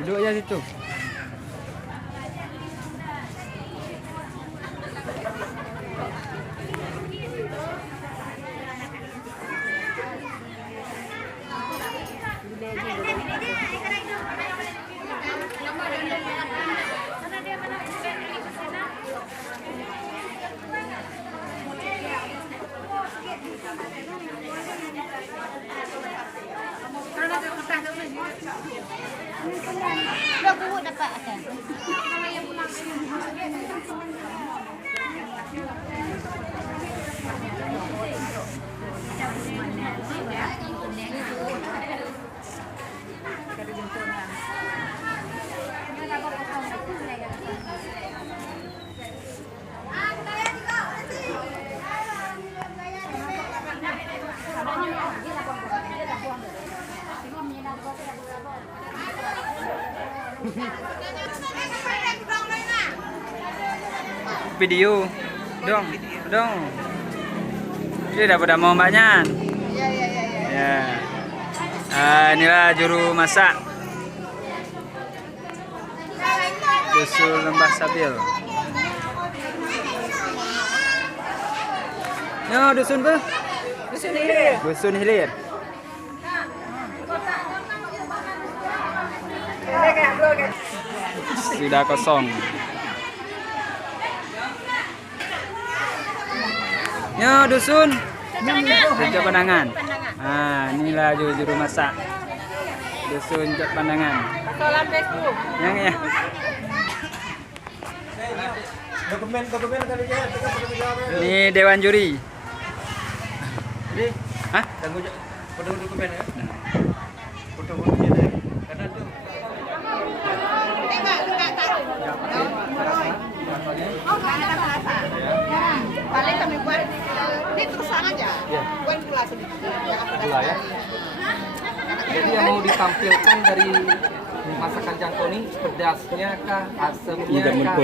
Duduk aja situ. Udah aku dapat ada. Video dong, dong. Ini udah pada mau mbaknya. Ya. Inilah juru masak Dusun Lembah Sabil. Yo, dusun apa? Dusun Hilir. Dusun Hilir. Sudah kosong. Yo, dusun Cok Pandangan. Inilah juru masak Dusun Cok Pandangan. Salam Facebook. Yang ya. Dokumen kali ya. Ini dewan juri. Hah? Foto dokumen ya. Foto-fotonya deh. Karena tuh Paling kami buat ini terusan aja. Buat gula sedikit. gula ya. Jadi yang mau ditampilkan dari masakan Jangkau ini pedasnya kah, asamnya kah?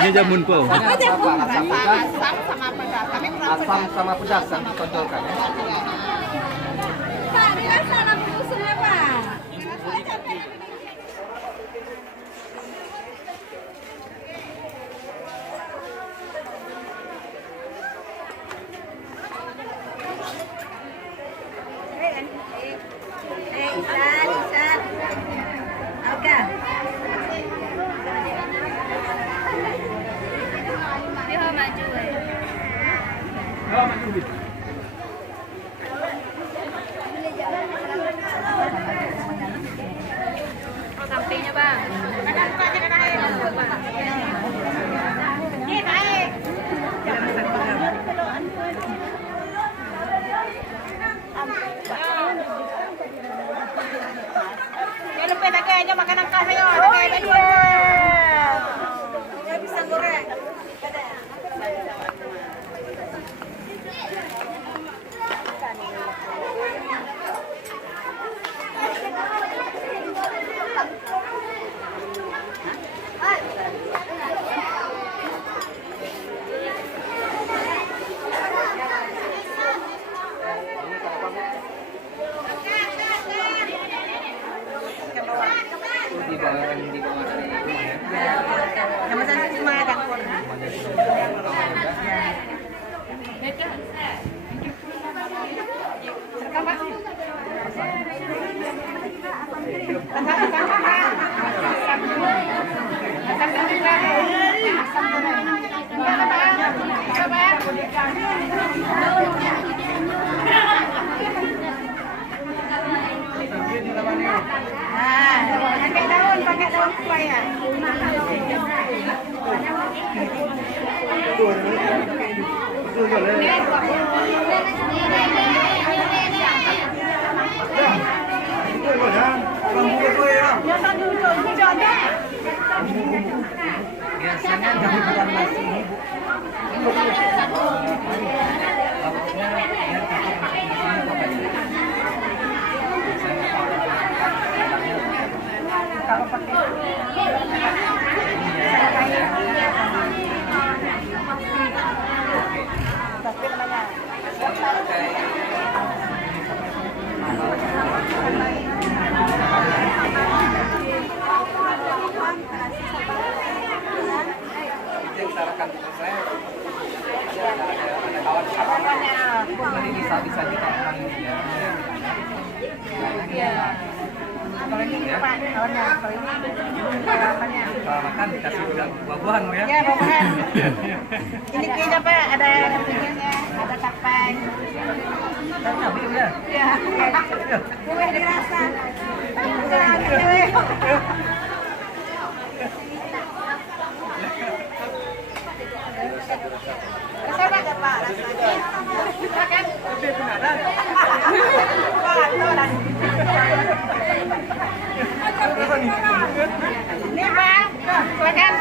Ini jamun po. Rasanya apa? Rasa pedas, Asam sama pedas. Kami kurang asam sama pedas yang ditonjolkan ya. Pak, dengan salam dusunnya, Pak. Isan. Oke. Dia maju Oh, sampingnya, Bang. Baik. Ya lebih lagi aja makanan khas ayo. Ya bisa goreng. Di bawah dari rumah ya. Nama saya cuma ada kon. Pakai daun supaya. Biasanya bukan nasi ini, Bu. Kalau pakai tapi namanya Ya. Pak, kawannya. Kalau ini harapannya. Kalau makan dikasih buah-buahan ya. Ya, buah-buahan. Ini kayaknya Pak ada pinggirnya, ada tapai. Cabai udah. Ya. Kue dirasa. Rasa apa Pak? Rasanya. Silakan. Ini Pak, silakan.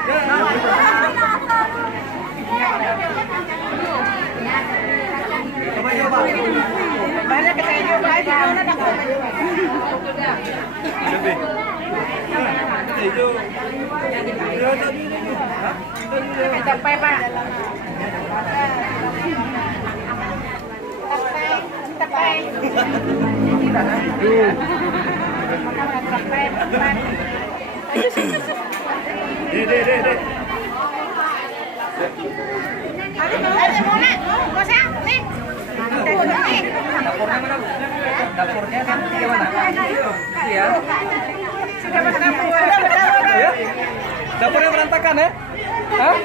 Banyak kita coba aja. Capai Pak. Capai. Dek. Ada mau nak? Mau saya? Nih. Dapurnya mana, Bu? Dapurnya kan gimana? Iya. Sudah berdapur. Ya? Dapurnya berantakan ya? Hah?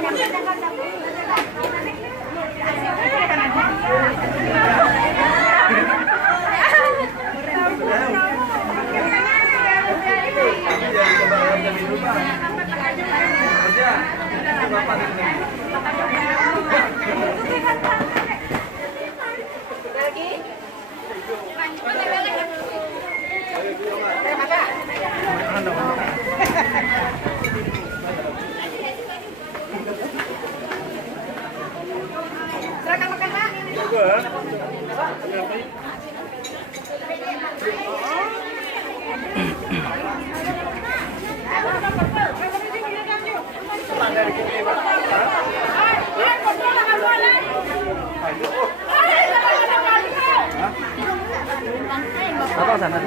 Silakan makan Pak. Apa sana?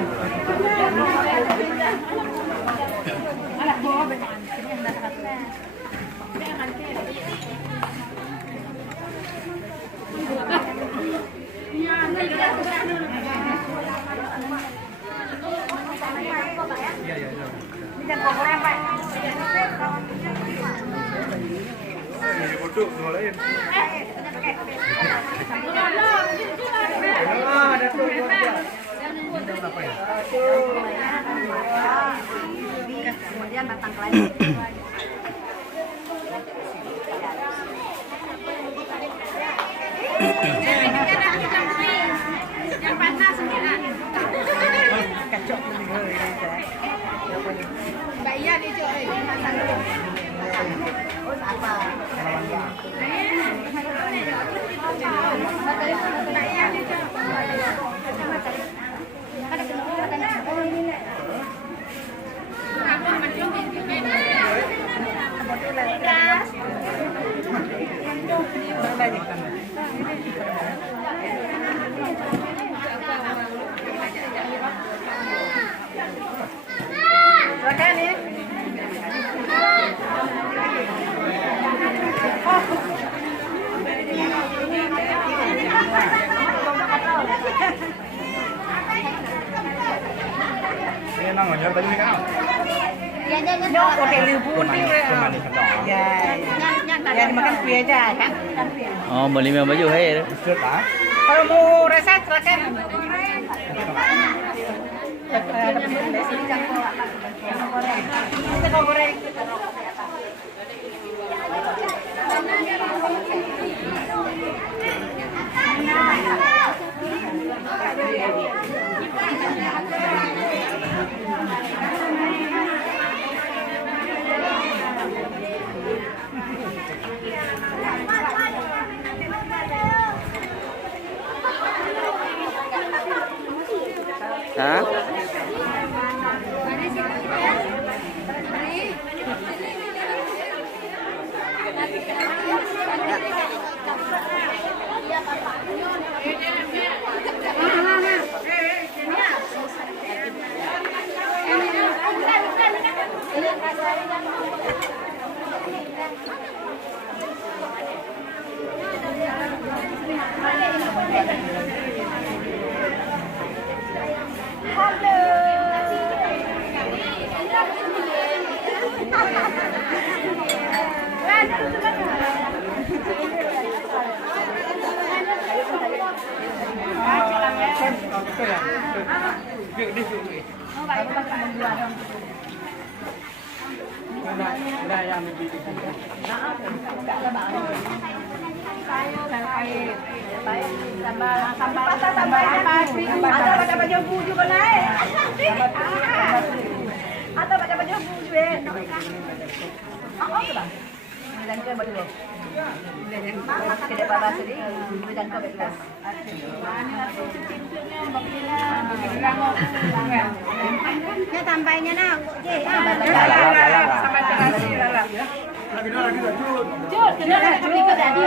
Ini kan pokoknya Pak. Bodoh, ngolain. Kemudian batang keladi. Yang panas sembilan. Kacau Mbak Iya nih cuy. Apa? Mbak Iya nih cuy. Silakan ya. Ini nang nyar tadi ni kan. Nyok hotel Lubun ni. Ya, ya dimakan kue aja kan? Oh, beli baju hai. Istirahat ah. Kalau mau rasa silakan. Ada pesan dari sini goreng. Kita goreng. Hah? Ada baju buju kan naik. Atau baca baju buju eh. Oh, sudah. Dan ke baju. Tidak apa-apa sedih, dan ke belas. Ya tampainya nak, sama terasi lah. Jut, kenapa kami ke tadi?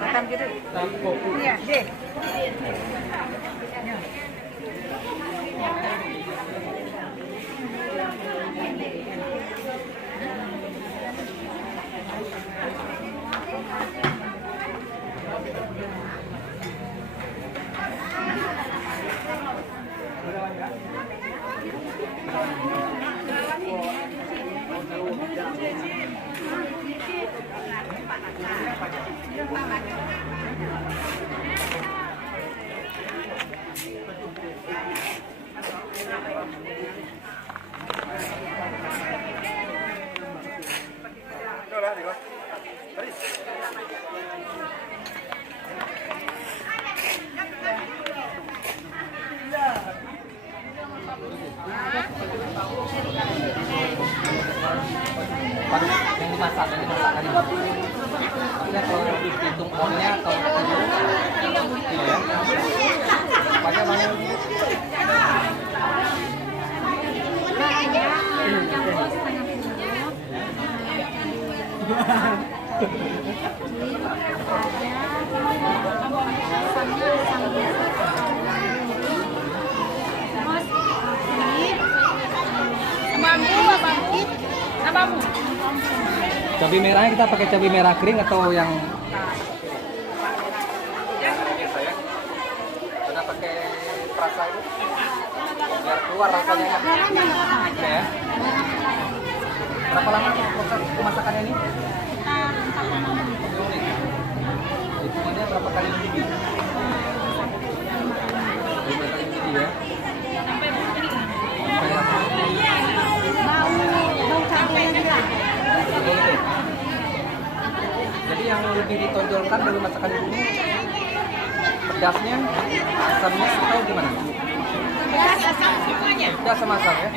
Makan gitu. Iya, deh. Yang dimasak tadi. Maksudnya kalau dihitung onnya atau ya. Pakai banyak. Cabai merahnya kita pakai cabai merah kering atau yang biasa ya? Kita pakai perasa itu biar keluar rasanya ya. Berapa lama proses pemasakannya ini? Hitungannya berapa kali mendidih? 5 kali mendidih ya. Jadi yang lebih ditonjolkan dari masakan ini pedasnya, asamnya atau gimana? Pedas, asam semuanya. Pedas sama asam ya.